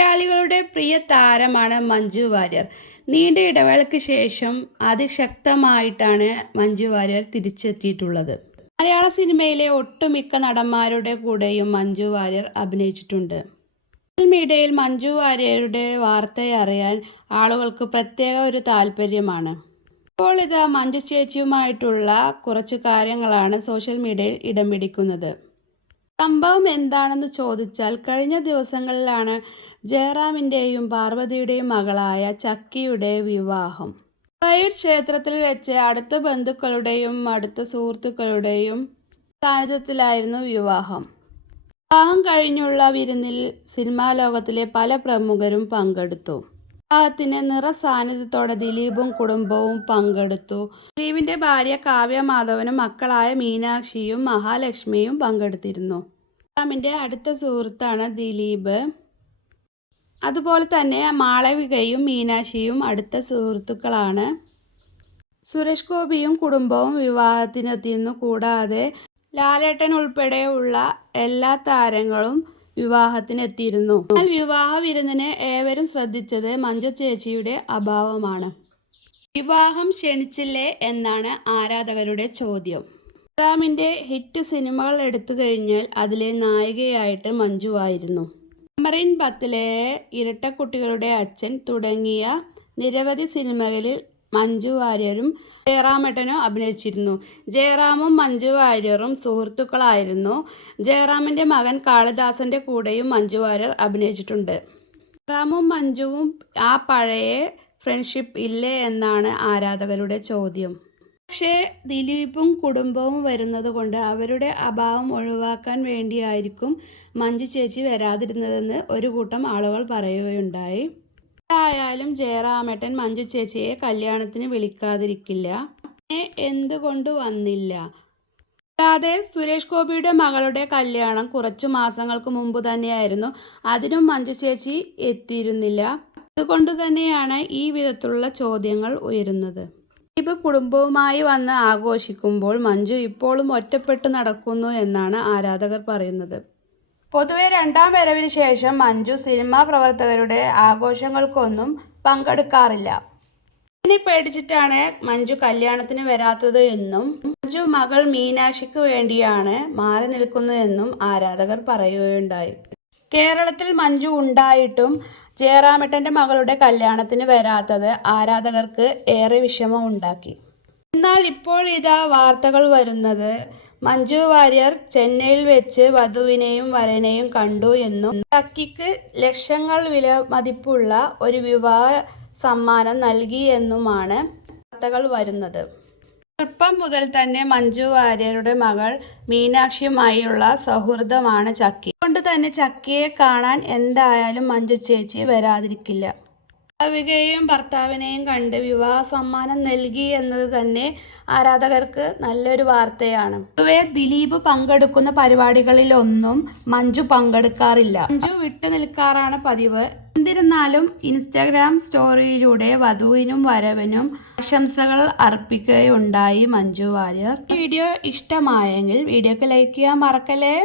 മലയാളികളുടെ പ്രിയ താരമാണ് മഞ്ജു വാര്യർ. നീണ്ട ഇടവേളയ്ക്ക് ശേഷം അതിശക്തമായിട്ടാണ് മഞ്ജു വാര്യർ തിരിച്ചെത്തിയിട്ടുള്ളത്. മലയാള സിനിമയിലെ ഒട്ടുമിക്ക നടന്മാരുടെ കൂടെയും മഞ്ജു വാര്യർ അഭിനയിച്ചിട്ടുണ്ട്. സോഷ്യൽ മീഡിയയിൽ മഞ്ജു വാര്യരുടെ വാർത്തയെ അറിയാൻ ആളുകൾക്ക് പ്രത്യേക ഒരു താല്പര്യമാണ് ഇപ്പോൾ ഇത് മഞ്ജു ചേച്ചിയുമായിട്ടുള്ള കുറച്ച് കാര്യങ്ങളാണ് സോഷ്യൽ മീഡിയയിൽ ഇടം പിടിക്കുന്നത്. സംഭവം എന്താണെന്ന് ചോദിച്ചാൽ കഴിഞ്ഞ ദിവസങ്ങളിലാണ് ജയറാമിന്റെയും പാർവതിയുടെയും മകളായ ചക്കിയുടെ വിവാഹം. പയ്യൂർ ക്ഷേത്രത്തിൽ വെച്ച് അടുത്ത ബന്ധുക്കളുടെയും അടുത്ത സുഹൃത്തുക്കളുടെയും സാന്നിധ്യത്തിലായിരുന്നു വിവാഹം. വിവാഹം കഴിഞ്ഞുള്ള വിരുന്നിൽ സിനിമാ ലോകത്തിലെ പല പ്രമുഖരും പങ്കെടുത്തു. വിവാഹത്തിന് നിറസാന്നിധ്യത്തോടെ ദിലീപും കുടുംബവും പങ്കെടുത്തു. ദിലീപിന്റെ ഭാര്യ കാവ്യ മാധവനും മക്കളായ മീനാക്ഷിയും മഹാലക്ഷ്മിയും പങ്കെടുത്തിരുന്നു. ജയറാമിന്റെ അടുത്ത സുഹൃത്താണ് ദിലീപ്. അതുപോലെ തന്നെ മാളവികയും മീനാക്ഷിയും അടുത്ത സുഹൃത്തുക്കളാണ്. സുരേഷ് ഗോപിയും കുടുംബവും വിവാഹത്തിനെത്തിയിരുന്നു. കൂടാതെ ലാലേട്ടൻ ഉൾപ്പെടെയുള്ള എല്ലാ താരങ്ങളും വിവാഹത്തിനെത്തിയിരുന്നു. എന്നാൽ വിവാഹ വിരുന്നിനെ ഏവരും ശ്രദ്ധിച്ചത് മഞ്ജു ചേച്ചിയുടെ അഭാവമാണ്. വിവാഹം ക്ഷണിച്ചില്ലേ എന്നാണ് ആരാധകരുടെ ചോദ്യം. റാമിന്റെ ഹിറ്റ് സിനിമകൾ എടുത്തു കഴിഞ്ഞാൽ അതിലെ നായികയായിട്ട് മഞ്ജു ആയിരുന്നു. അമറിൻ പത്തിലെ ഇരട്ടക്കുട്ടികളുടെ അച്ഛൻ തുടങ്ങിയ നിരവധി സിനിമകളിൽ മഞ്ജു വാര്യരും ജയറാമേട്ടനും അഭിനയിച്ചിരുന്നു. ജയറാമും മഞ്ജു വാര്യറും സുഹൃത്തുക്കളായിരുന്നു. ജയറാമിന്റെ മകൻ കാളിദാസന്റെ കൂടെയും മഞ്ജു വാര്യർ അഭിനയിച്ചിട്ടുണ്ട്. ജയറാമും മഞ്ജുവും ആ പഴയ ഫ്രണ്ട്ഷിപ്പ് ഇല്ലേ എന്നാണ് ആരാധകരുടെ ചോദ്യം. പക്ഷേ ദിലീപും കുടുംബവും വരുന്നത് കൊണ്ട് അവരുടെ അഭാവം ഒഴിവാക്കാൻ വേണ്ടിയായിരിക്കും മഞ്ജു ചേച്ചി വരാതിരുന്നതെന്ന് ഒരു കൂട്ടം ആളുകൾ പറയുകയുണ്ടായി. എന്തായാലും ജയറാമേട്ടൻ മഞ്ജു ചേച്ചിയെ കല്യാണത്തിന് വിളിക്കാതിരിക്കില്ല. എന്തുകൊണ്ട് വന്നില്ല? കൂടാതെ സുരേഷ് ഗോപിയുടെ മകളുടെ കല്യാണം കുറച്ചു മാസങ്ങൾക്ക് മുമ്പ് തന്നെയായിരുന്നു. അതിനും മഞ്ജു ചേച്ചി എത്തിയിരുന്നില്ല. അതുകൊണ്ട് തന്നെയാണ് ഈ വിധത്തിലുള്ള ചോദ്യങ്ങൾ ഉയരുന്നത്. ദീപ് കുടുംബവുമായി വന്ന് ആഘോഷിക്കുമ്പോൾ മഞ്ജു ഇപ്പോഴും ഒറ്റപ്പെട്ടു നടക്കുന്നു എന്നാണ് ആരാധകർ പറയുന്നത്. പൊതുവെ രണ്ടാം വരവിന് ശേഷം മഞ്ജു സിനിമാ പ്രവർത്തകരുടെ ആഘോഷങ്ങൾക്കൊന്നും പങ്കെടുക്കാറില്ല. ഇനി പേടിച്ചിട്ടാണ് മഞ്ജു കല്യാണത്തിന് വരാത്തത് എന്നും മഞ്ജു മകൾ മീനാക്ഷിക്ക് വേണ്ടിയാണ് മാറി നിൽക്കുന്നതെന്നും ആരാധകർ പറയുകയുണ്ടായി. കേരളത്തിൽ മഞ്ജു ഉണ്ടായിട്ടും ജയറാമേട്ടന്റെ മകളുടെ കല്യാണത്തിന് വരാത്തത് ആരാധകർക്ക് ഏറെ വിഷമം ഉണ്ടാക്കി എന്നാൽ ഇപ്പോൾ ഇതാ വാർത്തകൾ വരുന്നത്. മഞ്ജു വാര്യർ ചെന്നൈയിൽ വെച്ച് വധുവിനെയും വരനെയും കണ്ടു എന്നും ചക്കിക്ക് ലക്ഷങ്ങൾ വില മതിപ്പുള്ള ഒരു വിവാഹ സമ്മാനം നൽകി എന്നുമാണ് വാർത്തകൾ വരുന്നത്. ചെറുപ്പം മുതൽ തന്നെ മഞ്ജു വാര്യരുടെ മകൾ മീനാക്ഷിയുമായുള്ള സൗഹൃദമാണ് ചക്കി. അതുകൊണ്ട് തന്നെ ചക്കിയെ കാണാൻ എന്തായാലും മഞ്ജു ചേച്ചി വരാതിരിക്കില്ല. ഭാവികയെയും ഭർത്താവിനെയും കണ്ട് വിവാഹ സമ്മാനം നൽകി എന്നത് തന്നെ ആരാധകർക്ക് നല്ലൊരു വാർത്തയാണ്. പൊതുവെ ദിലീപ് പങ്കെടുക്കുന്ന പരിപാടികളിലൊന്നും മഞ്ജു പങ്കെടുക്കാറില്ല. മഞ്ജു വിട്ടു നിൽക്കാറാണ് പതിവ്. എന്നിരുന്നാലും ഇൻസ്റ്റാഗ്രാം സ്റ്റോറിയിലൂടെ വധുവിനും വരവിനും ആശംസകൾ അർപ്പിക്കുകയുണ്ടായി മഞ്ജു വാര്യർ. വീഡിയോ ഇഷ്ടമായെങ്കിൽ വീഡിയോക്ക് ലൈക്ക് ചെയ്യാൻ മറക്കല്ലേ?